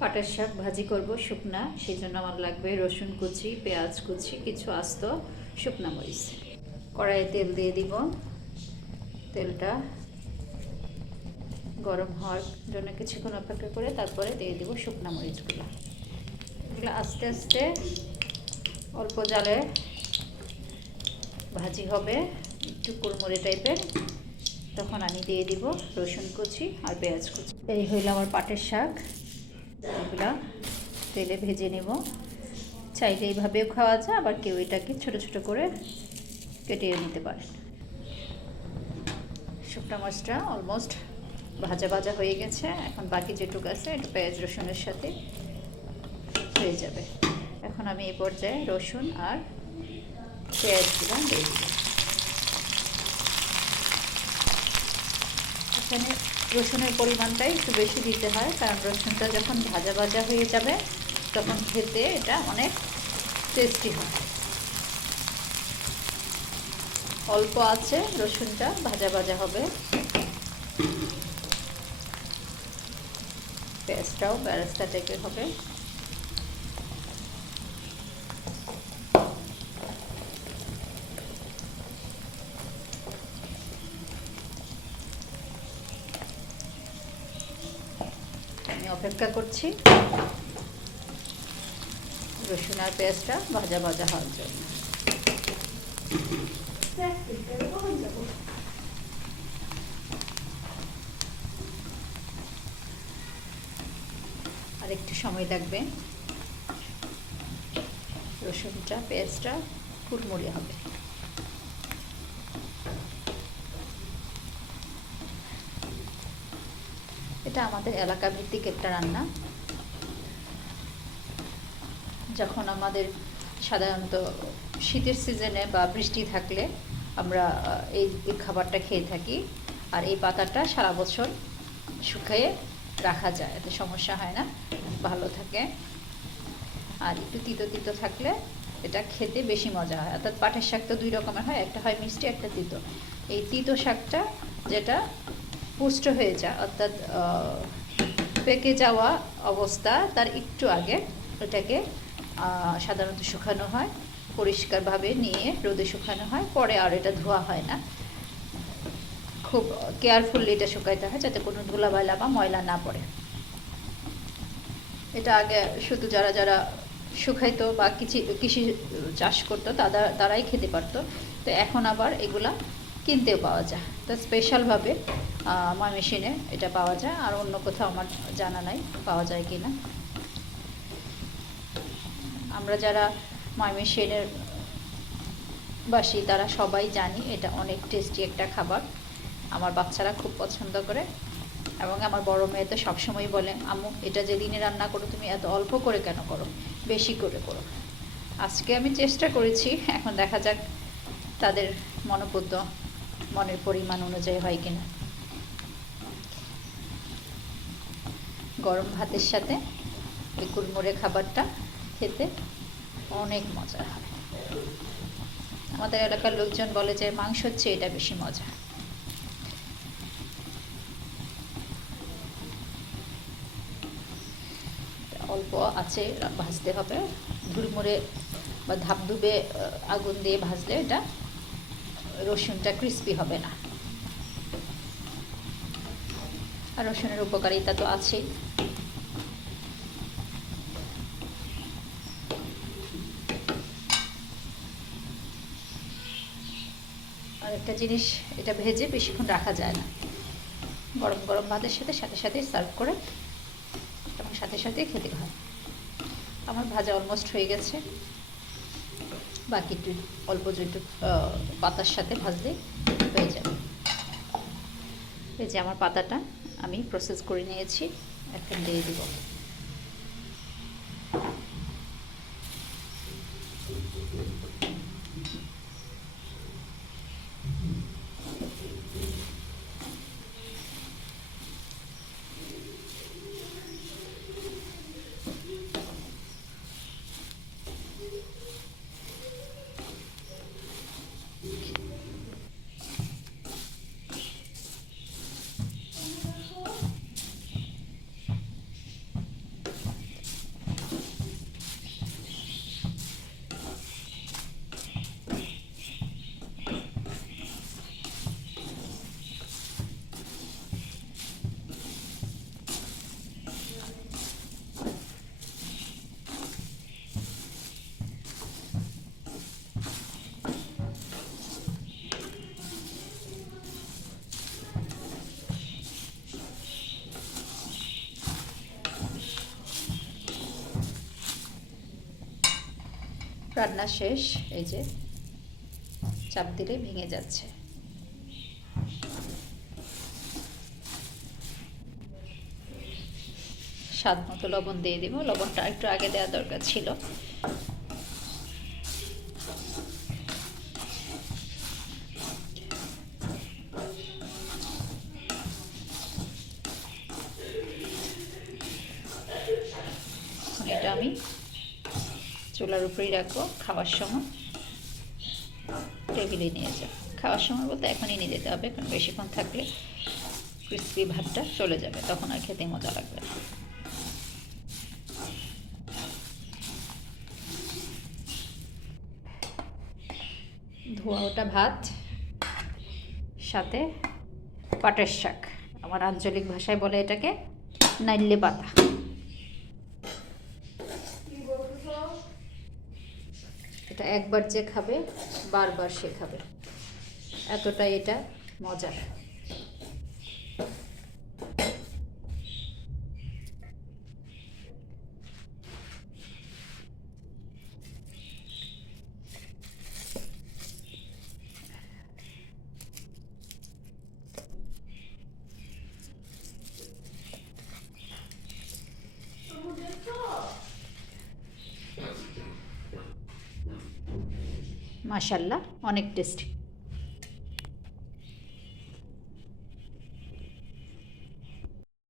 পাটের শাক ভাজি করব শুকনা, সেই জন্য আমার লাগবে রসুন কুচি, পেঁয়াজ কুচি, কিছু আস্ত শুকনা মরিচ। কড়াইয়ে তেল দিয়ে দিব। তেলটা গরম হওয়ার জন্য কিছুক্ষণ অপেক্ষা করে তারপরে দিয়ে দিব শুকনা মরিচগুলো। এগুলো আস্তে আস্তে অল্প জালে ভাজি হবে, একটু কুড়মুড়ে টাইপের। তখন আমি দিয়ে দিব রসুন কুচি আর পেঁয়াজ কুচি। এই হইল আমার পাটের শাক। এগুলা তেলে ভেজে নেব। চাইলে এইভাবেও খাওয়া যায়, আবার কেউ এটাকে ছোট ছোট করে কেটে নিতে পারেন। শুকনো মাছটা অলমোস্ট ভাজা ভাজা হয়ে গেছে। এখন বাকি যেটুকু আছে একটু পেঁয়াজ রসুনের সাথে হয়ে যাবে। এখন আমি এই পর্যায়ে রসুন আর পেঁয়াজগুলো দিয়ে দিব। এখানে রসুনের পরিমাণটাই একটু বেশি দিতে হয়, কারণ রসুনটা যখন ভাজা ভাজা হয়ে যাবে তখন খেতে এটা অনেক টেস্টি হয়। অল্প আছে রসুনটা ভাজা ভাজা হবে। পেঁয়াজটাও বেরেস্তা টাইপের হবে। আমি অপেক্ষা করছি রসুন আর পেঁয়াজটা ভাজা ভাজা হওয়ার জন্য। আর একটু সময় লাগবে, রসুনটা পেঁয়াজটা কুড়মুড়ে হবে। এটা আমাদের এলাকা ভিত্তিক একটা রান্না। যখন আমাদের সাধারণত শীতের সিজনে বা বৃষ্টি থাকলে আমরা এই খাবারটা খেয়ে থাকি। আর এই পাতাটা সারা বছর শুকিয়ে রাখা যায়, এতে সমস্যা হয় না, ভালো থাকে। আর একটু তিতো তিতো থাকলে এটা খেতে বেশি মজা হয়। অর্থাৎ পাটের শাক তো দুই রকমের হয়, একটা হয় মিষ্টি, একটা তিতো। এই তিতো শাকটা যেটা পুষ্ট হয়ে যায়, অর্থাৎ পেকে যাওয়া অবস্থা, তার একটু আগে ওটাকে সাধারণত শুকানো হয়, পরিষ্কারভাবে নিয়ে রোদে শুকানো হয়, পরে আর এটা ধোয়া হয় না। খুব কেয়ারফুলি এটা শুকাইতে হয় যাতে কোনো ধুলাবালা বা ময়লা না পড়ে। এটা আগে শুধু যারা যারা শুকাইতো বা কৃষি চাষ করতো তারাই খেতে পারতো। তো এখন আবার এগুলা কিনতেও পাওয়া যায়। তো স্পেশালভাবে ময়মনসিংহে এটা পাওয়া যায়, আর অন্য কোথাও আমার জানা নাই পাওয়া যায় কি না। আমরা যারা ময়মনসিংহের বাসী তারা সবাই জানি এটা অনেক টেস্টি একটা খাবার। আমার বাচ্চারা খুব পছন্দ করে, এবং আমার বড় মেয়ে তো সবসময় বলে, আম্মু এটা যেদিনে রান্না করো তুমি এত অল্প করে কেন করো, বেশি করে করো। আজকে আমি চেষ্টা করেছি, এখন দেখা যাক তাদের মনোপুত মনের পরিমাণ অনুযায়ী হয় কিনা। গরম ভাতের সাথে এই কুড়মুড়ে খাবারটা খেতে অনেক মজা হয়। আমাদের এলাকার লোকজন বলে যে মাংসর চেয়ে এটা বেশি মজা। অল্প আছে ভাজতে হবে, ঝুরমুড়ে বা ধাপধুপে আগুন দিয়ে ভাজলে এটা রসুনটা ক্রিস্পি হবে না। আর রসুনের উপকারিতা তো আছেই। আর একটা জিনিস, এটা ভেজে বেশিক্ষণ রাখা যায় না, গরম গরম ভাতের সাথে সাথে সাথে সার্ভ করে এবং সাথে সাথে খেতে হয়। আমার ভাজা অলমোস্ট হয়ে গেছে, বাকি একটু অল্প যেটুকু পাতার সাথে ভাজলে হয়ে যাবে। এই যে আমার পাতাটা আমি প্রসেস করে নিয়েছি, এখন দিয়ে দেব। রান্না শেষ। এই যে চাপ দিলে ভেঙে যাচ্ছে। স্বাদ মতো লবণ দিয়ে দিব। লবণটা একটু আগে দেওয়া দরকার ছিল। এটা আমি চুলার উপরেই রাখবো। খাওয়ার সময় টেবিলে নিয়ে যাব। খাওয়ার সময় বলতে এখনই নিয়ে যেতে হবে, কারণ বেশিক্ষণ থাকলে ক্রিসপি ভাতটা চলে যাবে, তখন আর খেতে মজা লাগবে না। ধোয়া ওটা ভাত, সাথে পাটের শাক। আমার আঞ্চলিক ভাষায় বলে এটাকে নাইলে পাতা। এটা একবার যে খাবে বারবার সে খাবে, এতটাই এটা মজার। মাশাআল্লাহ, অনেক টেস্টি।